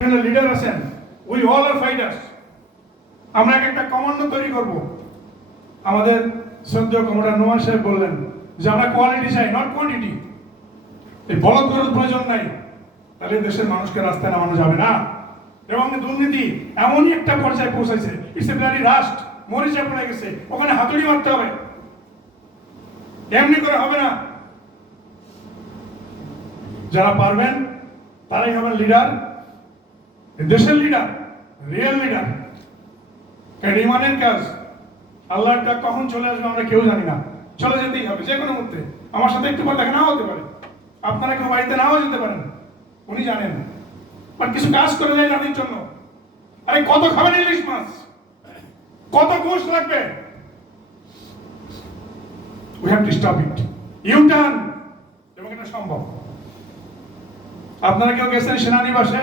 এখানে লিডার আছেন, we all R fighters. আমরা একটা কমান্ডো তৈরি করব। আমাদের শ্রদ্ধেয় কমান্ডার নোমান সাহেব বললেন যে আমরা কোয়ালিটি চাই, নট কোয়ান্টিটি। এই বলদ গরুর প্রয়োজন নাই, তাহলে দেশের মানুষকে রাস্তায় নামানো যাবে না। এবং দুর্নীতি এমনই একটা পর্যায়ে পৌঁছাইছে, ইটস এ ব্লাডি রাস্ট, মরিচা পড়ে গেছে, ওখানে হাতুড়ি মারতে হবে, এমনি করে হবে না। যারা পারবেন তারাই হবেন লিডার, দেশের লিডার, রিয়েল লিডার। কারণ ইমানের কাজ, আল্লাহর ডাক কখন চলে আসবে আমরা কেউ জানি না, চলে যেতেই হবে যে কোনো মুহূর্তে। আমার সাথে একটু পর দেখা নাও হতে পারে, আপনারা কেউ বাড়িতে নাও যেতে পারেন, উনি জানেন। বাট কিছু কাজ করে যায় জাতির জন্য। আরে কত খাবেন ইলিশ মাছ, কত ঘুষ লাগবে? We have to stop it, U turn. এবং এটা সম্ভব। আপনারা কেউ গেছেন সেনানিবাসে?